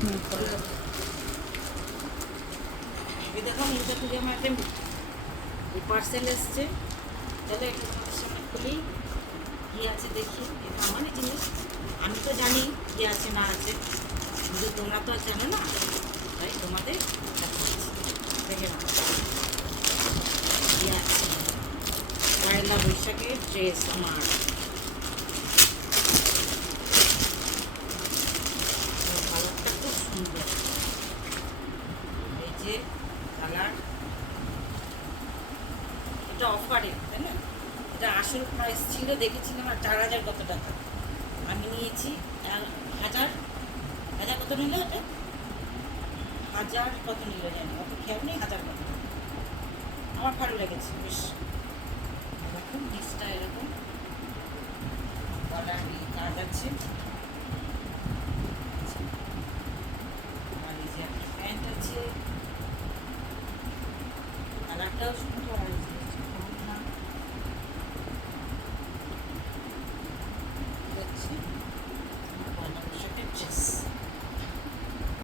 এই দেখো মুখটা খুলে আমার একটা এই পার্সেল এসছে। তাহলে এটা তোমাদের সামনে খুলি, কী আছে দেখি। এটা আমারই জিনিস, আমি তো জানি কী আছে না আছে, কিন্তু তোমরা তো আর জানো না, তাই তোমাদের দেখাচ্ছি। দেখে নাও কী আছে। পয়লা বৈশাখের ড্রেস আমার, কালারটা খুব সুন্দর। এই যে কালার, এটা অফারে, তাই না? এটা আসল প্রাইস ছিল দেখেছিলাম আর 4000 কত টাকা, আমি নিয়েছি 1000 কত নিল এটা, 1000 কত নিল জানি, অত খেয়াল নেই, 1000 কত টাকা। আমার ভালো লেগেছে বেশ। এরকম নিচটা এরকম গলা কাজ আছে, আর এই যে একটা প্যান্ট আছে, কালারটাও